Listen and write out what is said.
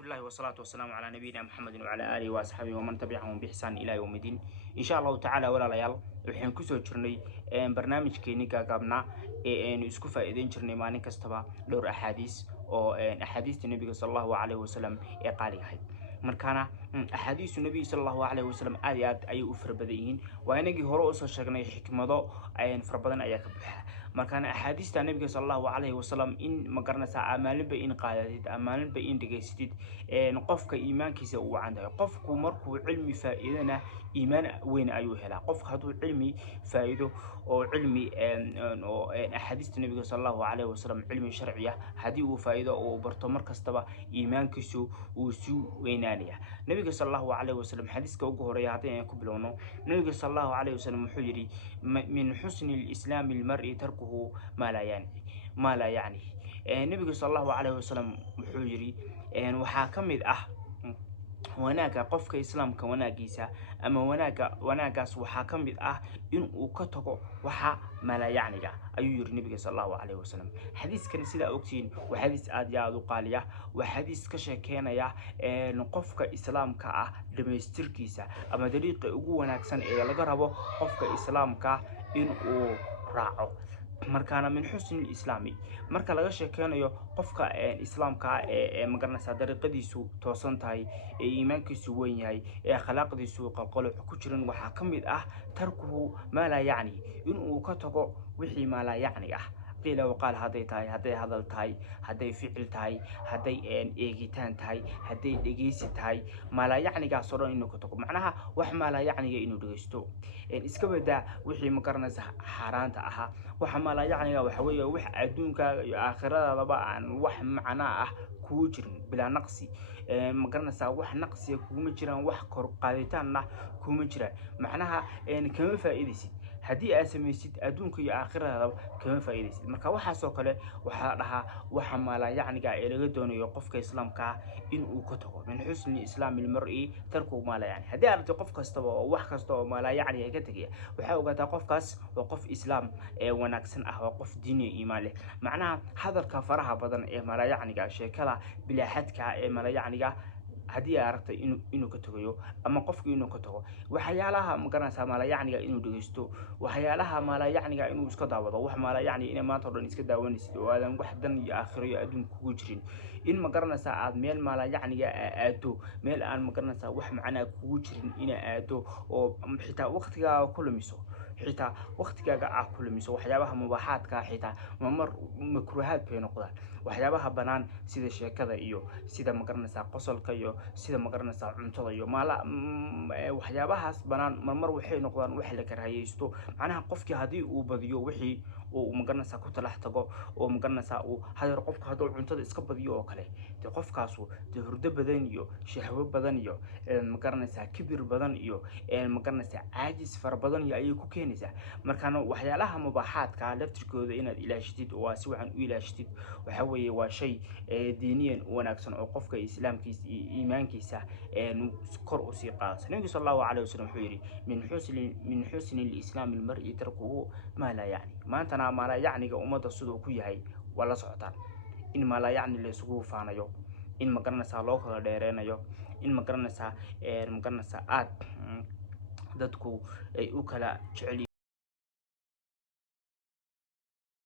الحمد لله والصلاة والسلام على نبينا محمد وعلى آله وأصحابه ومن تبعهم بإحسان إلى يوم الدين إن شاء الله تعالى ولا ليال وحين كسر جرني برنامج كينيكا قبنا إن إسكوفا إذن جرني ما نكستبا دور أحاديث أو أحاديث النبي صلى الله عليه وسلم قال هاي markaana axaadiisu nabiga sallallahu alayhi wasallam aad ay u farbadayeen waa inagii hore u soo sheegnay xikmado ayaan farbadan ayaa ka buuxa markaana axaadiista nabiga sallallahu alayhi wasallam in ma garanaysaa amaalinba in qaadadid amaalinba in dhageystid qofka iimaankiisa uu candayo qofku markuu cilmi faa'iidana iimaan weyn ayuu helaa qofka haduu cilmi faa'iido oo cilmi oo axaadiista nabiga sallallahu alayhi wasallam cilmi sharci ah hadii uu faa'iido oo barto markastaba iimaankiisu uu suu weyn نبي صلى الله عليه وسلم حديث كوجه رياضي يكون بلونه نبي صلى الله عليه وسلم حجري من حسن الإسلام المرء تركه ما لا يعني نبي صلى الله عليه وسلم حجري وحاكم وناك قفك إسلام كوناجيسا أما وناكاس وحاكم إن وكتبه وحا ما لا يعني أيور النبي صلى الله عليه وسلم حديث كان سيدا أكتين وحديث آدياد وقالية وحديث كشكينا يا نقفك إسلام كا دمستركيسا أما دليل أقوى ناكسن إذا لقربه قفك إسلام كا إن راعه markaana min xusn islaami marka laga sheekeynayo qofka islaamka ma garanaysaa dariiqadiisu toosan tahay iimaankiisu weyn yahay akhlaaqdiisu qalqalo ku jiran waxa kamid tarkuhu ma la yaani inuu ka tago wixii ma la yaani قيل وقال هذي تاي هذي هذا التاي هذي فعل تاي هذي إيجيتان تاي هذي دقيس تاي ما لا يعني قاصرون إنه كتب معناها وح ما لا يعني إنه دقيستو إسكبدا وحي مقارنة حران تاها وح ما لا يعني وحوي وح أدونك آخرة طبعا وح معناه كوجر بلا نقصي مقارنة وح نقصي كومجران وح قادتان كومجران معناها إن كم فائدة هدي أسميسيد أدونك يا آخرة كم فائدة marka waxa soo kale waxa dhaha waxa maala yaaniga ee laga doonayo qofka islaamka in uu ka tago min xusni islaamil mar'i tarku maala yaani hadii aragto qof kasta oo wax kasta oo maala yaani ay ka tagay waxa ogaataa qofkaas oo qof islaam ee wanaagsan oo qof diin iyo iimaan leh macnaha hadalka faraha badan ee maala yaaniga sheekada bila xadka ee maala yaaniga hadii aragtay inuu ka tagayo ama qofkii inuu ka tago waxyaalaha ma garanaysaa maala yaaniga inuu dhageysto waxyaalaha maala yaaniga inuu iska daawado wax maala yaani in maanta dhan iska daawanaysid oo aadan wax dan iyo aakhiro iyo adduun kugu jirin in ma garanaysaa aad meel maala yaaniga aado meel aan ma garanaysaa wax macna kugu jirin in aado oo xitaa waqtiga ku lumiso xitaa waqtiga ku lumiso waxyaabaha mubaaxaadka xitaa mar makruuhaad bay noqdaan waxyaabaha banaan sida sheekada iyo sida ma garanaysaa qosolka iyo sida ma garanaysaa cuntada iyo maala waxyaabahaas banaan mar waxay noqdaan wax la karahaysto macnaha qofkii hadii uu badiyo wixii oo ma garanaysaa ku talax tago oo ma garanaysaa uu hadar qofka haduu cuntada iska badiyo oo kale qofkaasu hurdo badan iyo shahwo badan iyo ma garanaysaa kibir badan iyo ma garanaysaa caajis far badan iyo ay ku keenaysaa markaana waxyaalaha mubaaxaadka laftirkooda inaad ilaashitid oo si waxan u ilaashitid waxa weeye waa shay diiniyan wanaagsan oo qofka islaamkiisa iimaankiisa kor u sii qaado nabiga sallallahu alayhi wasallam wuxuu yiri min husni al-islam al-mar'i tarkuhu ma la yaani maanta ما لا يعني أمة الصدق كيها ولا سعطان إن ما لا يعني لسقوف فانيو إن مقرنا سالوك ديرينيو إن مقرنا سا آد دتكو أكلا شعلي